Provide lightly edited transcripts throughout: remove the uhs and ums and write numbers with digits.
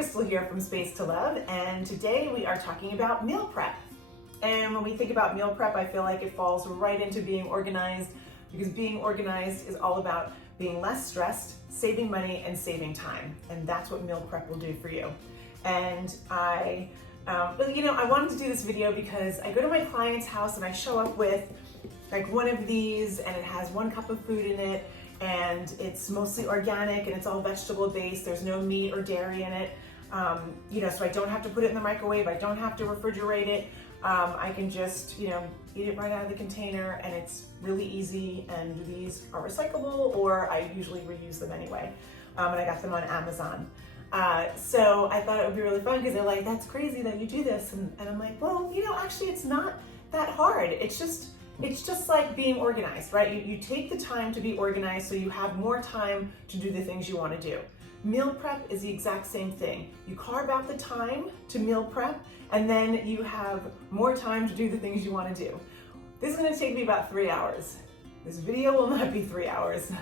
Crystal here from Space to Love, and today we are talking about meal prep. And when we think about meal prep, I feel like it falls right into being organized, because being organized is all about being less stressed, saving money, and saving time. And that's what meal prep will do for you. And I wanted to do this video because I go to my client's house and I show up with like one of these, and it has 1 cup of food in it, and it's mostly organic and it's all vegetable based. There's no meat or dairy in it. So I don't have to put it in the microwave. I don't have to refrigerate it. I can just, eat it right out of the container, and it's really easy. And these are recyclable, or I usually reuse them anyway. And I got them on Amazon. So I thought it would be really fun because they're like, that's crazy that you do this. And I'm like, well, actually it's not that hard. It's just like being organized, right? You take the time to be organized so you have more time to do the things you want to do. Meal prep is the exact same thing. You carve out the time to meal prep, and then you have more time to do the things you want to do. This is going to take me about 3 hours. This video will not be 3 hours,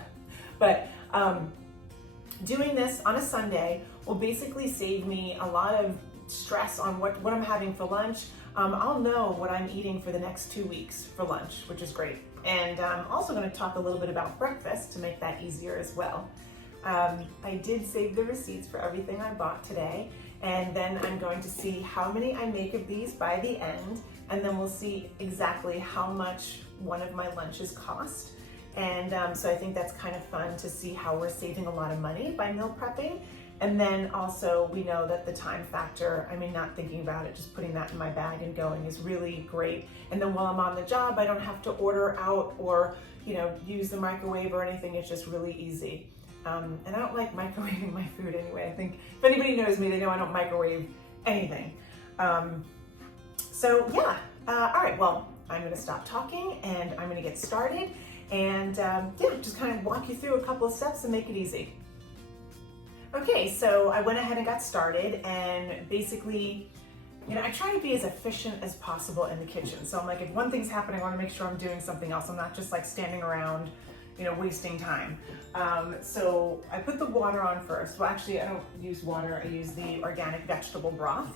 but doing this on a Sunday will basically save me a lot of stress on what I'm having for lunch. I'll know what I'm eating for the next 2 weeks for lunch, which is great. And I'm also going to talk a little bit about breakfast to make that easier as well. I did save the receipts for everything I bought today, and then I'm going to see how many I make of these by the end, and then we'll see exactly how much one of my lunches cost. And so I think that's kind of fun to see how we're saving a lot of money by meal prepping. And then also we know that the time factor, not thinking about it, just putting that in my bag and going is really great. And then while I'm on the job, I don't have to order out or, use the microwave or anything. It's just really easy. And I don't like microwaving my food anyway. I think if anybody knows me, they know I don't microwave anything. All right, well, I'm gonna stop talking and I'm gonna get started and just kind of walk you through a couple of steps and make it easy. Okay, so I went ahead and got started, and basically, I try to be as efficient as possible in the kitchen. So I'm like, if one thing's happening, I want to make sure I'm doing something else. I'm not just like standing around, wasting time. So I put the water on first. Well, actually, I don't use water. I use the organic vegetable broth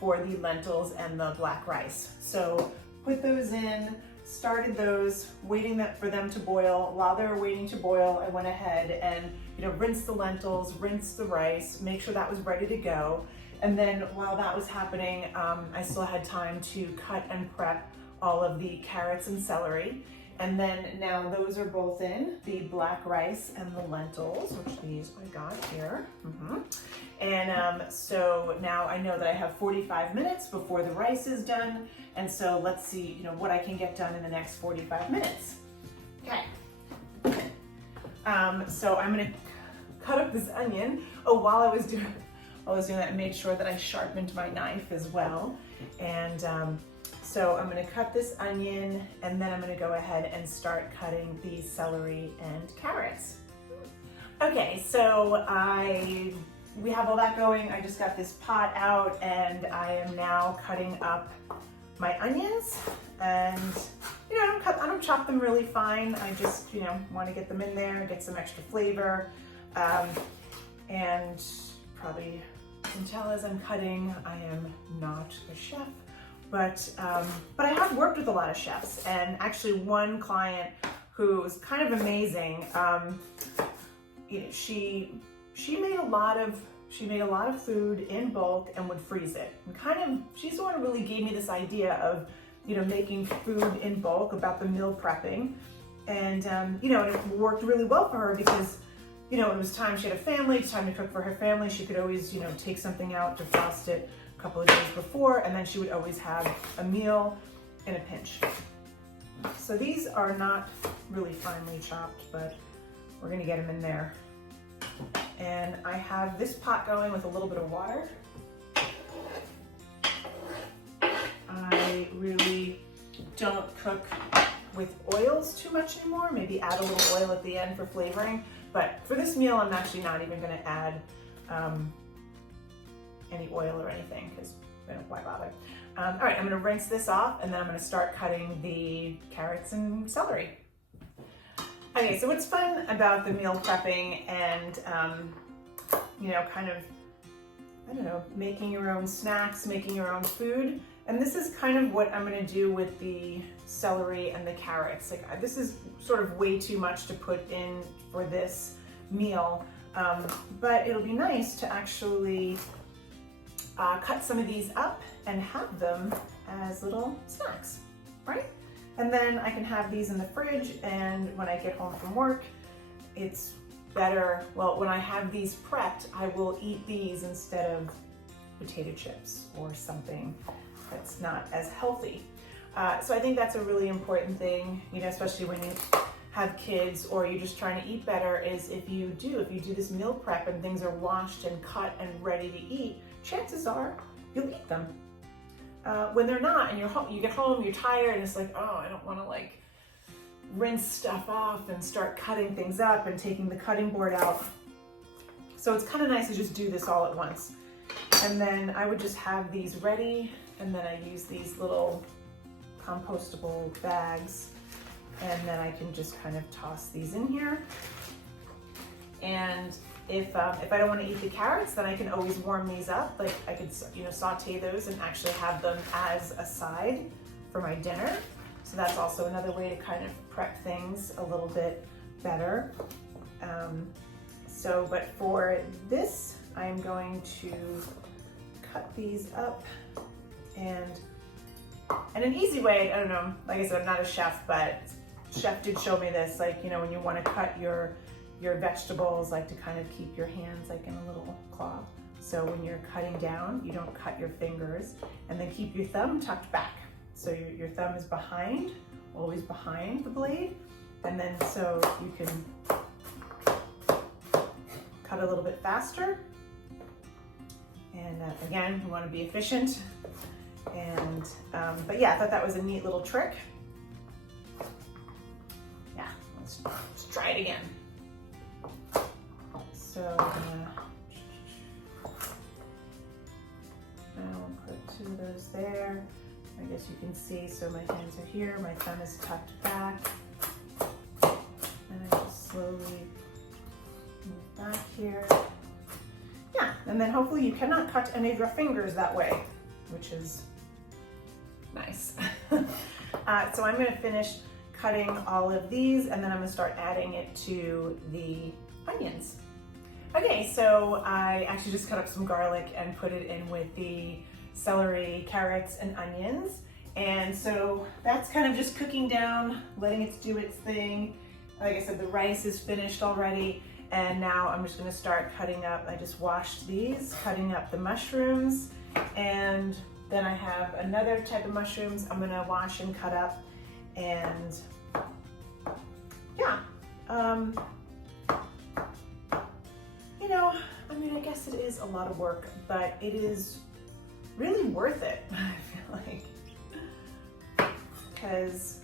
for the lentils and the black rice. So put those in, started those, waiting for them to boil. While they were waiting to boil, I went ahead and rinse the lentils, rinse the rice, make sure that was ready to go. And then while that was happening, I still had time to cut and prep all of the carrots and celery. And then now those are both in, the black rice and the lentils, which these I got here. And so now I know that I have 45 minutes before the rice is done. And so let's see, what I can get done in the next 45 minutes. Okay. So I'm gonna cut up this onion. Oh, while I was doing that, I made sure that I sharpened my knife as well. And so I'm gonna cut this onion, and then I'm gonna go ahead and start cutting the celery and carrots. Okay, so we have all that going. I just got this pot out, and I am now cutting up my onions. And I don't chop them really fine. I just want to get them in there, get some extra flavor. And probably can tell as I'm cutting, I am not a chef, but I have worked with a lot of chefs, and actually one client who's kind of amazing. She made a lot of food in bulk and would freeze it. And she's the one who really gave me this idea of making food in bulk, about the meal prepping, and it worked really well for her because it was time, she had a family, it's time to cook for her family. She could always take something out, defrost it a couple of days before, and then she would always have a meal in a pinch. So these are not really finely chopped, but we're gonna get them in there. And I have this pot going with a little bit of water. I really don't cook with oils too much anymore. Maybe add a little oil at the end for flavoring. But for this meal, I'm actually not even gonna add any oil or anything, because why bother? All right, I'm gonna rinse this off, and then I'm gonna start cutting the carrots and celery. Okay, so what's fun about the meal prepping and, kind of I don't know, making your own snacks, making your own food. And this is kind of what I'm gonna do with the celery and the carrots. Like, this is sort of way too much to put in for this meal, but it'll be nice to actually cut some of these up and have them as little snacks, right? And then I can have these in the fridge, and when I get home from work, it's better. Well, when I have these prepped, I will eat these instead of potato chips or something that's not as healthy. So I think that's a really important thing, you know, especially when you have kids or you're just trying to eat better, is if you do this meal prep and things are washed and cut and ready to eat, chances are you'll eat them. When they're not, and you get home, you're tired, and it's like, oh, I don't want to like rinse stuff off and start cutting things up and taking the cutting board out. So it's kind of nice to just do this all at once. And then I would just have these ready, and then I use these little compostable bags, and then I can just kind of toss these in here. And if I don't want to eat the carrots, then I can always warm these up. Like I could, you know, saute those and actually have them as a side for my dinner. So that's also another way to kind of prep things a little bit better. But for this, I'm going to cut these up, and an easy way, I don't know, like I said, I'm not a chef, but chef did show me this, like, you know, when you want to cut your vegetables, like to kind of keep your hands like in a little claw. So when you're cutting down, you don't cut your fingers, and then keep your thumb tucked back. So your thumb is behind, always behind the blade, and then so you can cut a little bit faster. And again, you want to be efficient. And but yeah, I thought that was a neat little trick. Yeah, let's try it again. So now I'll put 2 of those there. I guess you can see, so my hands are here, my thumb is tucked back, and I just slowly move back here. Yeah, and then hopefully you cannot cut any of your fingers that way, which is nice. So I'm gonna finish cutting all of these, and then I'm gonna start adding it to the onions. Okay, so I actually just cut up some garlic and put it in with the celery, carrots, and onions. And so that's kind of just cooking down, letting it do its thing. Like I said, the rice is finished already. And now I'm just gonna start cutting up. I just washed these, cutting up the mushrooms. And then I have another type of mushrooms I'm gonna wash and cut up. And yeah, you know, I mean, I guess it is a lot of work, but it is really worth it, I feel like. Because,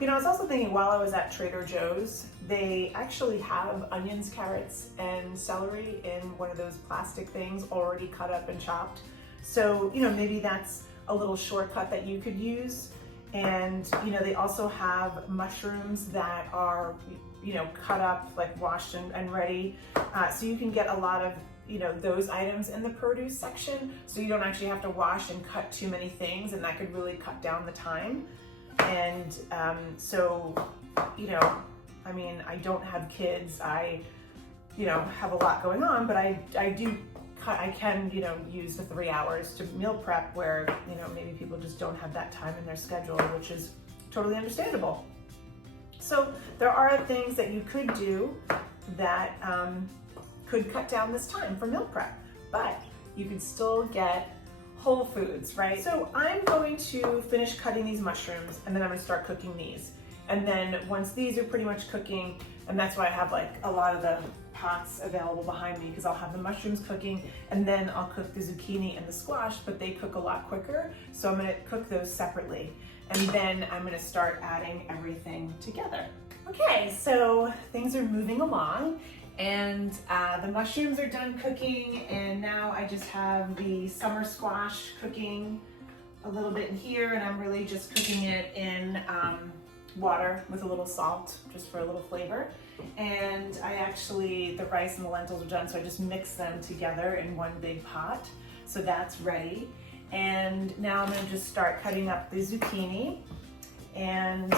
you know, I was also thinking while I was at Trader Joe's, they actually have onions, carrots, and celery in one of those plastic things already cut up and chopped. So, you know, maybe that's a little shortcut that you could use. And, you know, they also have mushrooms that are, you know, cut up, like washed and ready. So you can get a lot of, you know, those items in the produce section. So you don't actually have to wash and cut too many things, and that could really cut down the time. And so, you know, I mean, I don't have kids. I, you know, have a lot going on, but I can, you know, use the 3 hours to meal prep where, you know, maybe people just don't have that time in their schedule, which is totally understandable. So there are things that you could do that could cut down this time for meal prep, but you can still get whole foods, right? So I'm going to finish cutting these mushrooms, and then I'm gonna start cooking these. And then once these are pretty much cooking, and that's why I have like a lot of the pots available behind me, because I'll have the mushrooms cooking, and then I'll cook the zucchini and the squash, but they cook a lot quicker. So I'm gonna cook those separately. And then I'm gonna start adding everything together. Okay, so things are moving along, and the mushrooms are done cooking, and now I just have the summer squash cooking a little bit in here, and I'm really just cooking it in water with a little salt, just for a little flavor. And the rice and the lentils are done, so I just mix them together in one big pot. So that's ready. And now I'm gonna just start cutting up the zucchini. And,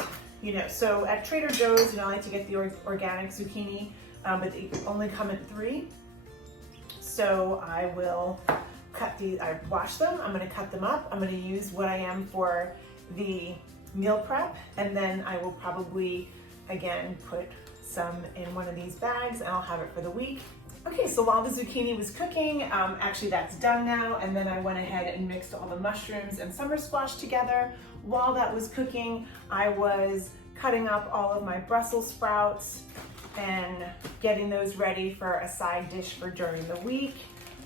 so at Trader Joe's, I like to get the organic zucchini, but they only come in 3. So I will I wash them, I'm gonna cut them up. I'm gonna use what I am for the meal prep, and then I will probably, again, put some in one of these bags and I'll have it for the week. Okay, so while the zucchini was cooking, actually that's done now, and then I went ahead and mixed all the mushrooms and summer squash together. While that was cooking, I was cutting up all of my Brussels sprouts and getting those ready for a side dish for during the week,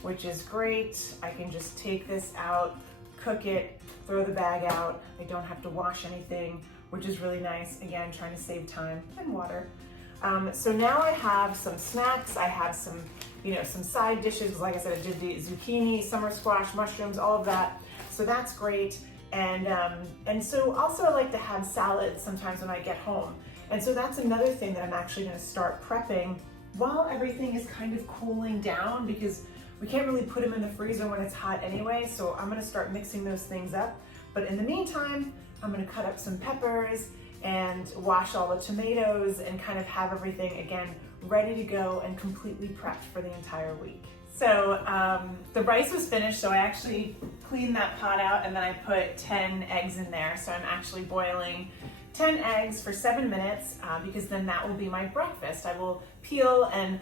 which is great. I can just take this out, cook it, throw the bag out. I don't have to wash anything, which is really nice. Again, trying to save time and water. So now I have some snacks. I have some, some side dishes. Like I said, I did the zucchini, summer squash, mushrooms, all of that. So that's great. And so also I like to have salads sometimes when I get home. And so that's another thing that I'm actually going to start prepping while everything is kind of cooling down, because we can't really put them in the freezer when it's hot anyway. So I'm going to start mixing those things up. But in the meantime, I'm going to cut up some peppers and wash all the tomatoes and kind of have everything, again, ready to go and completely prepped for the entire week. So the rice was finished, so I actually cleaned that pot out and then I put 10 eggs in there. So I'm actually boiling 10 eggs for 7 minutes because then that will be my breakfast. I will peel and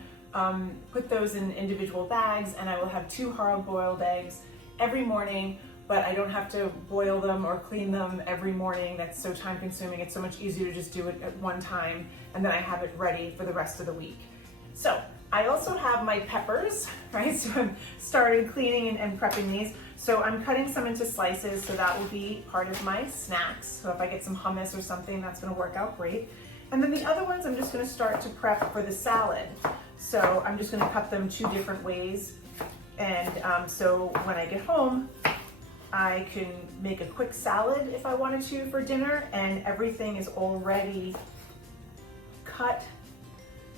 put those in individual bags, and I will have 2 hard-boiled eggs every morning, but I don't have to boil them or clean them every morning. That's so time consuming. It's so much easier to just do it at one time, and then I have it ready for the rest of the week. So I also have my peppers, right? So I've started cleaning and prepping these. So I'm cutting some into slices, so that will be part of my snacks. So if I get some hummus or something, that's gonna work out great. And then the other ones I'm just gonna start to prep for the salad. So I'm just gonna cut them 2 different ways. And so when I get home, I can make a quick salad if I wanted to for dinner, and everything is already cut,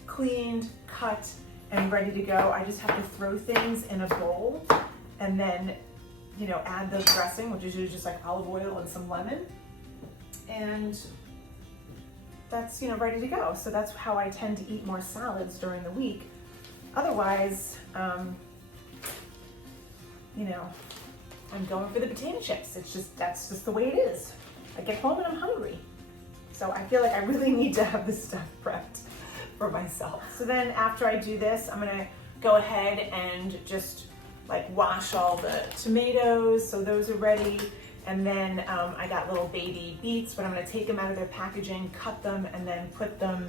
cleaned, cut, and ready to go. I just have to throw things in a bowl and then, add the dressing, which is usually just like olive oil and some lemon. And that's, ready to go. So that's how I tend to eat more salads during the week. Otherwise, I'm going for the potato chips. That's just the way it is. I get home and I'm hungry. So I feel like I really need to have this stuff prepped for myself. So then after I do this, I'm gonna go ahead and just wash all the tomatoes. So those are ready. And then I got little baby beets, but I'm gonna take them out of their packaging, cut them, and then put them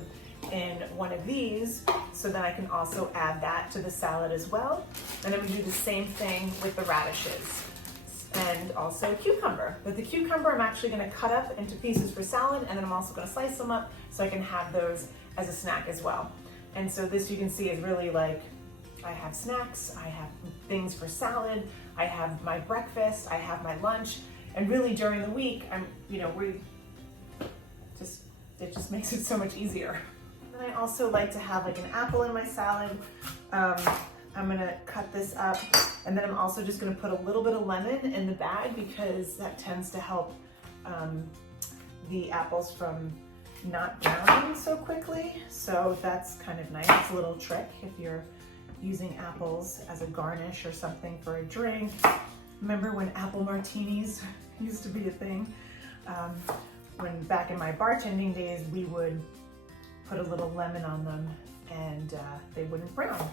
in one of these, so that I can also add that to the salad as well. And I'm gonna do the same thing with the radishes and also cucumber. But the cucumber I'm actually gonna cut up into pieces for salad, and then I'm also gonna slice them up so I can have those as a snack as well. And so this, you can see, is really I have snacks, I have things for salad, I have my breakfast, I have my lunch, and really during the week, it just makes it so much easier. And I also like to have an apple in my salad. I'm gonna cut this up, and then I'm also just gonna put a little bit of lemon in the bag, because that tends to help the apples from not browning so quickly. So that's kind of nice. It's a little trick if you're using apples as a garnish or something for a drink. Remember when apple martinis used to be a thing? When back in my bartending days, we would put a little lemon on them and they wouldn't brown,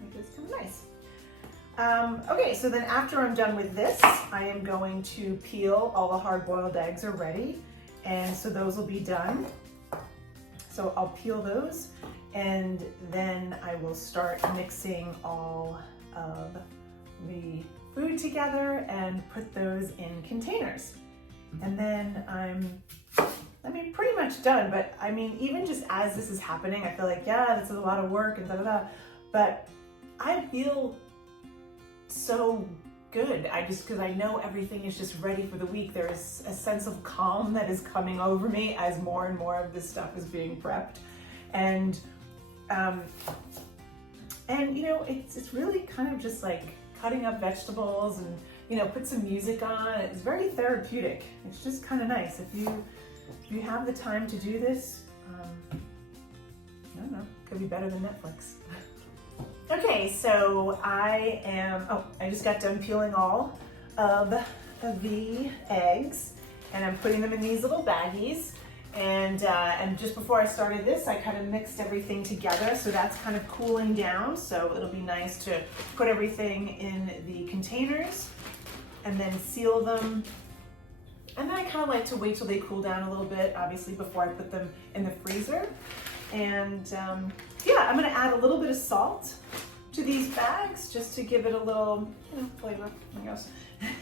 which is kind of nice. Okay, so then after I'm done with this, I am going to peel. All the hard-boiled eggs are ready, and so those will be done. So I'll peel those, and then I will start mixing all of the food together and put those in containers. And then I'm pretty much done, but even just as this is happening, I feel like, yeah, this is a lot of work and da da da, but I feel so good. Because I know everything is just ready for the week. There's a sense of calm that is coming over me as more and more of this stuff is being prepped. And you know, it's really kind of just like cutting up vegetables and, you know, put some music on. It's very therapeutic. It's just kind of nice. If you have the time to do this, I don't know, could be better than Netflix. Okay, so I just got done peeling all of the eggs, and I'm putting them in these little baggies. And just before I started this, I kind of mixed everything together, so that's kind of cooling down. So it'll be nice to put everything in the containers and then seal them. And then I kind of like to wait till they cool down a little bit, obviously, before I put them in the freezer. And yeah, I'm gonna add a little bit of salt to these bags just to give it a little, you know, flavor, I guess.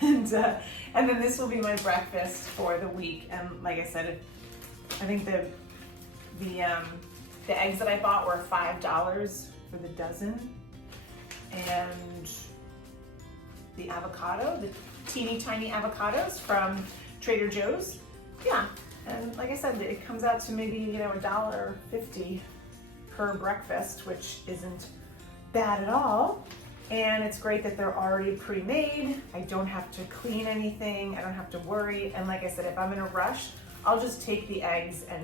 And then this will be my breakfast for the week. And like I said, I think the eggs that I bought were $5 for the dozen, and the avocado, the teeny tiny avocados from Trader Joe's. Yeah, and like I said, it comes out to maybe, you know, $1.50 per breakfast, which isn't bad at all. And it's great that they're already pre-made. I don't have to clean anything. I don't have to worry. And like I said, if I'm in a rush, I'll just take the eggs and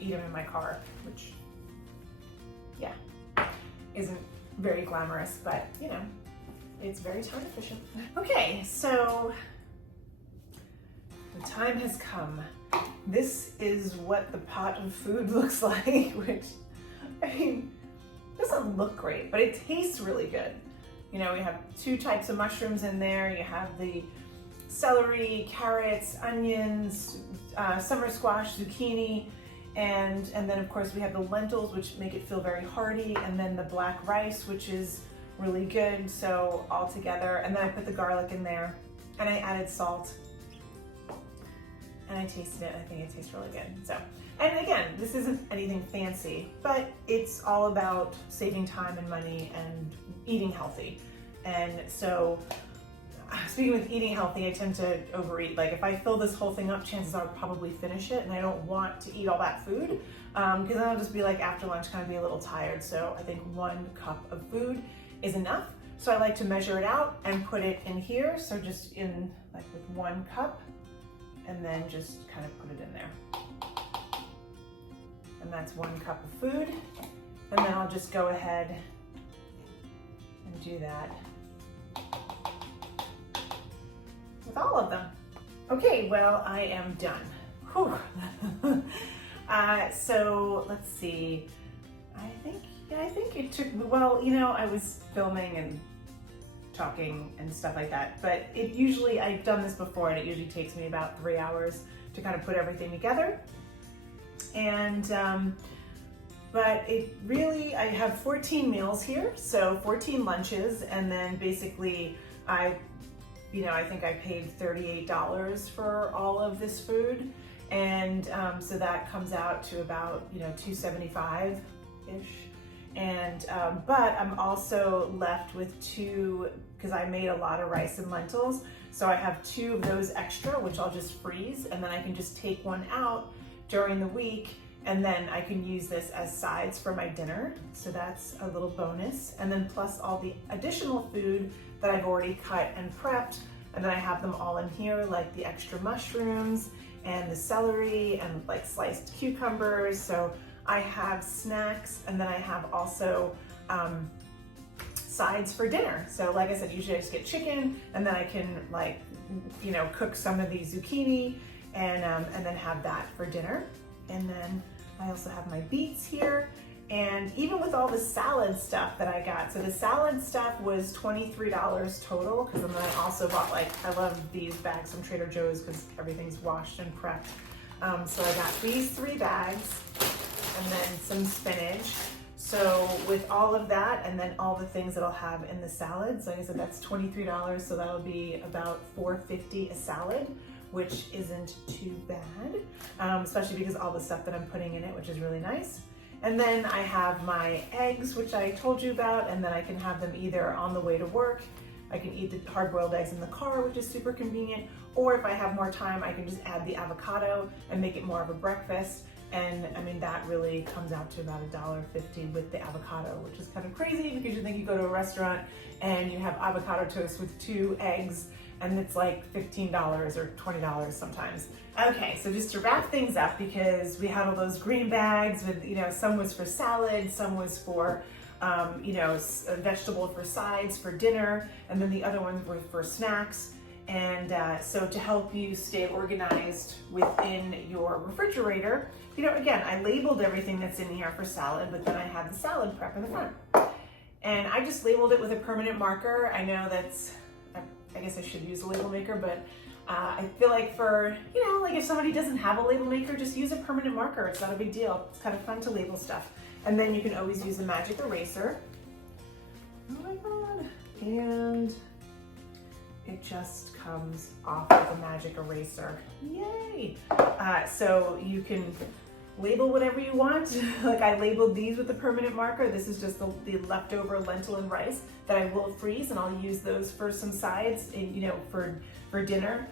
eat them in my car, which, yeah, isn't very glamorous, but you know, it's very time efficient. Okay, so the time has come. This is what the pot of food looks like, which, I mean, doesn't look great, but it tastes really good. You know, we have 2 types of mushrooms in there. You have the celery, carrots, onions, summer squash, zucchini, and then of course we have the lentils, which make it feel very hearty, and then the black rice, which is really good. So all together, and then I put the garlic in there, and I added salt, and I tasted it. I think it tastes really good. So, and again, this isn't anything fancy, but it's all about saving time and money and eating healthy. And so, speaking with eating healthy, I tend to overeat. Like if I fill this whole thing up, chances are I'll probably finish it, and I don't want to eat all that food because then I'll just be like after lunch kind of be a little tired. So I think 1 cup of food is enough. So I like to measure it out and put it in here. So just in like with 1 cup, and then just kind of put it in there. And that's 1 cup of food. And then I'll just go ahead and do that with all of them. Okay, well, I am done. Whew. So let's see. I think it took, well, you know, I was filming and talking and stuff like that, but it usually, I've done this before, and it usually takes me about 3 hours to kind of put everything together. And but it really, I have 14 meals here, so 14 lunches, and then basically I think I paid $38 for all of this food, and so that comes out to about, you know, $275-ish. And but I'm also left with 2, because I made a lot of rice and lentils, so I have 2 of those extra, which I'll just freeze, and then I can just take 1 out during the week, and then I can use this as sides for my dinner. So that's a little bonus. And then plus all the additional food that I've already cut and prepped, and then I have them all in here, like the extra mushrooms and the celery and like sliced cucumbers. So I have snacks, and then I have also sides for dinner. So like I said, usually I just get chicken, and then I can, like, you know, cook some of the zucchini and then have that for dinner. And then I also have my beets here, and even with all the salad stuff that I got, so the salad stuff was $23 total, because then I also bought, like, I love these bags from Trader Joe's because everything's washed and prepped. So I got these 3 bags, and then some spinach. So with all of that, and then all the things that I'll have in the salads, like I said, that's $23, so that'll be about $4.50 a salad, which isn't too bad, especially because all the stuff that I'm putting in it, which is really nice. And then I have my eggs, which I told you about, and then I can have them either on the way to work I can eat the hard-boiled eggs in the car, which is super convenient. Or if I have more time, I can just add the avocado and make it more of a breakfast. And I mean, that really comes out to about $1.50 with the avocado, which is kind of crazy because you think you go to a restaurant and you have avocado toast with 2 eggs and it's like $15 or $20 sometimes. Okay, so just to wrap things up, because we had all those green bags with, some was for salad, some was for, a vegetable for sides for dinner, and then the other ones were for snacks. And so to help you stay organized within your refrigerator, again, I labeled everything that's in here for salad, but then I have the salad prep in the front. And I just labeled it with a permanent marker. I know I guess I should use a label maker, but I feel like for, like if somebody doesn't have a label maker, just use a permanent marker. It's not a big deal. It's kind of fun to label stuff. And then you can always use a magic eraser. Oh my God. And it just comes off with a magic eraser. Yay! So you can label whatever you want. Like I labeled these with a permanent marker. This is just the leftover lentil and rice that I will freeze, and I'll use those for some sides, for dinner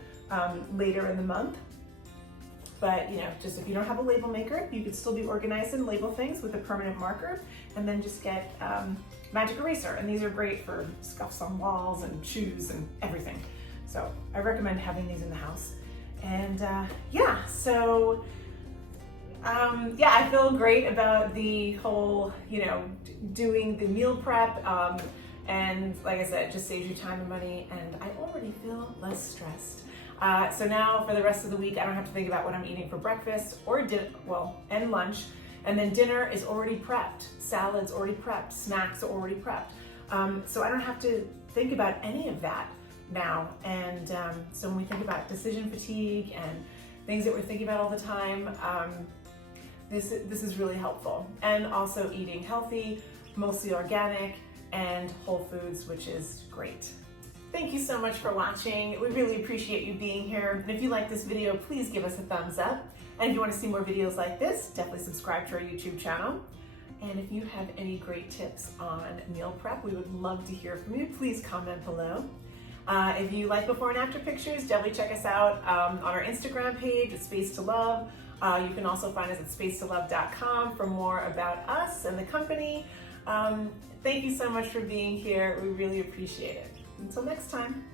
later in the month. But just if you don't have a label maker, you could still be organized and label things with a permanent marker, and then just get magic eraser. And these are great for scuffs on walls and shoes and everything. So I recommend having these in the house. And I feel great about the whole, doing the meal prep. And like I said, it just saves you time and money, and I already feel less stressed. So now for the rest of the week, I don't have to think about what I'm eating for breakfast or and lunch. And then dinner is already prepped. Salad's already prepped. Snacks are already prepped. So I don't have to think about any of that now. And so when we think about decision fatigue and things that we're thinking about all the time, this is really helpful. And also eating healthy, mostly organic, and whole foods, which is great. Thank you so much for watching. We really appreciate you being here. And if you like this video, please give us a thumbs up. And if you want to see more videos like this, definitely subscribe to our YouTube channel. And if you have any great tips on meal prep, we would love to hear from you. Please comment below. If you like before and after pictures, definitely check us out on our Instagram page at Space to Love. You can also find us at spacetolove.com for more about us and the company. Thank you so much for being here. We really appreciate it. Until next time.